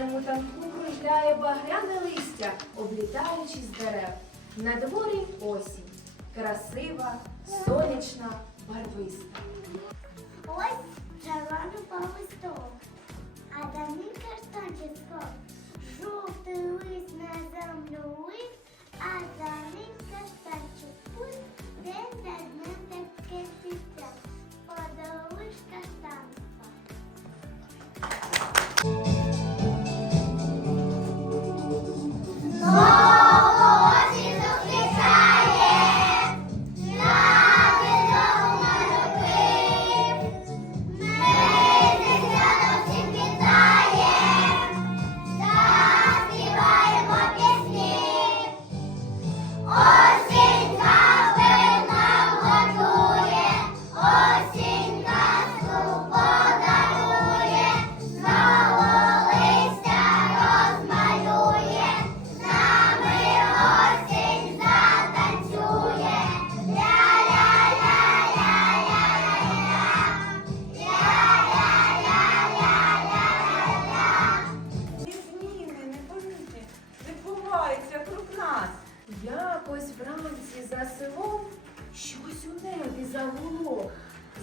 п'яному танку кружляє багряне листя, облітаючи з дерев. На дворі осінь. Красива, сонячна, барвиста. Ось червоно палисток, а давній картончик. Жовтий лист на землю лист, а за ним каштанчик пуст, де за днем таке життя. Подалиш каштанка.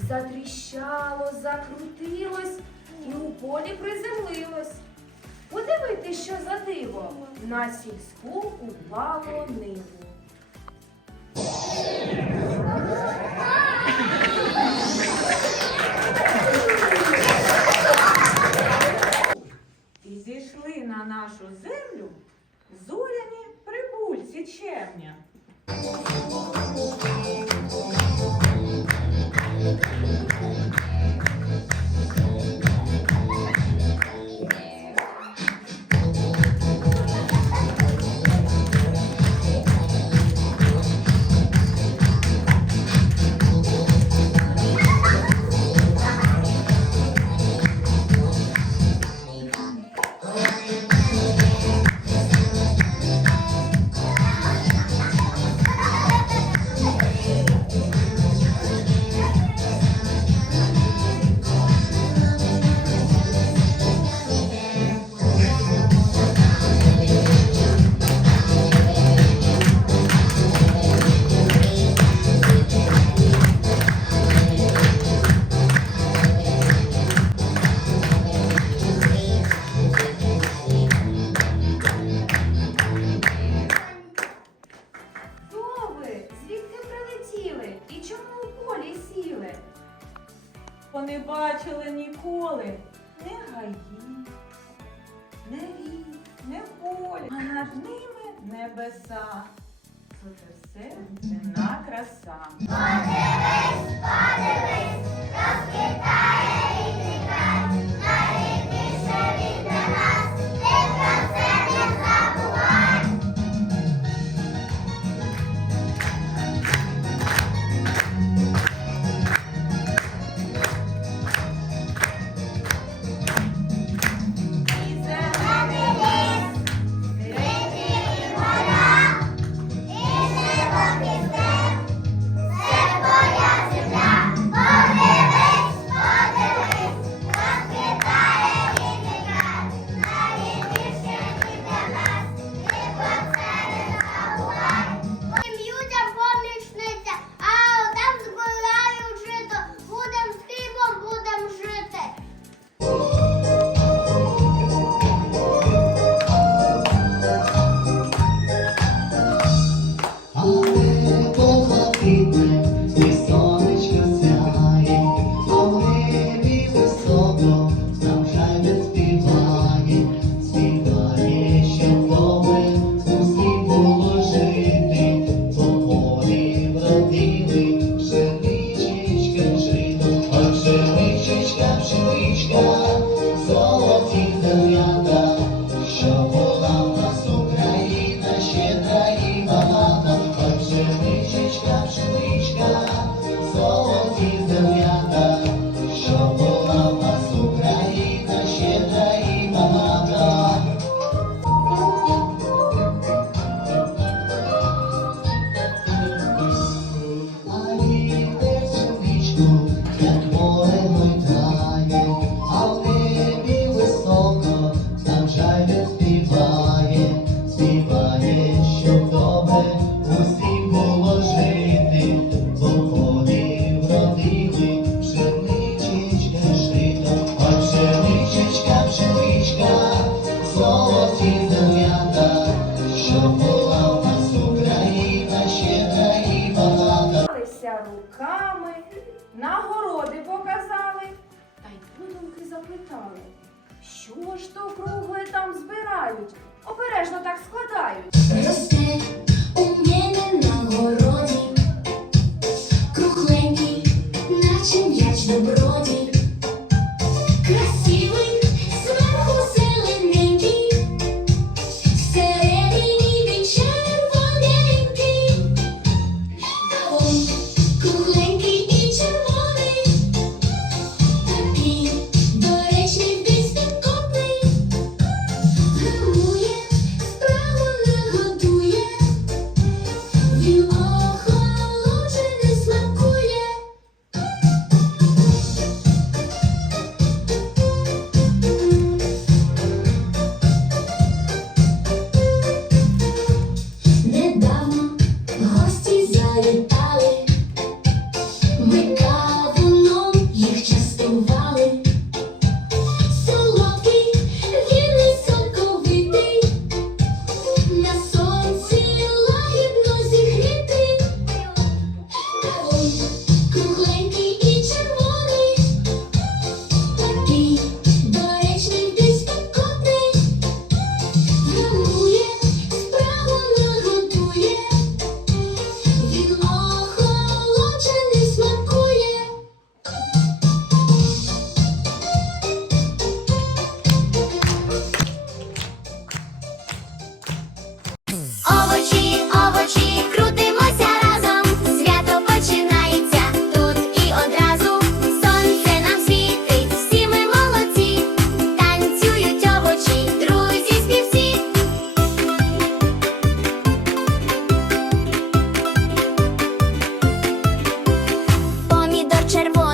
затріщало, закрутилось і у полі приземлилось. Подивити, що за диво на сільську упало ниву. І зійшли на нашу землю зоряні прибульці червня. небеса, Це все земна краса. observo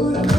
Oh.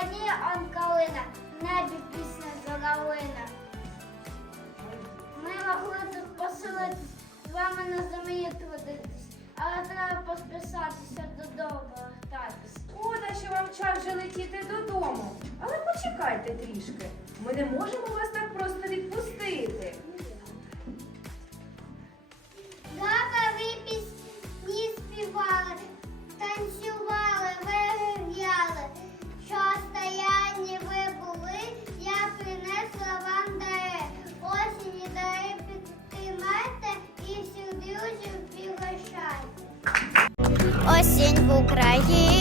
червоніє он небі пісня золовина. Ми могли тут посилити з вами на землі трудитись, але треба посписатися додому вертатись. Шкода, що вам час вже летіти додому. Але почекайте трішки. Ми не можемо вас так просто відпустити. Україні.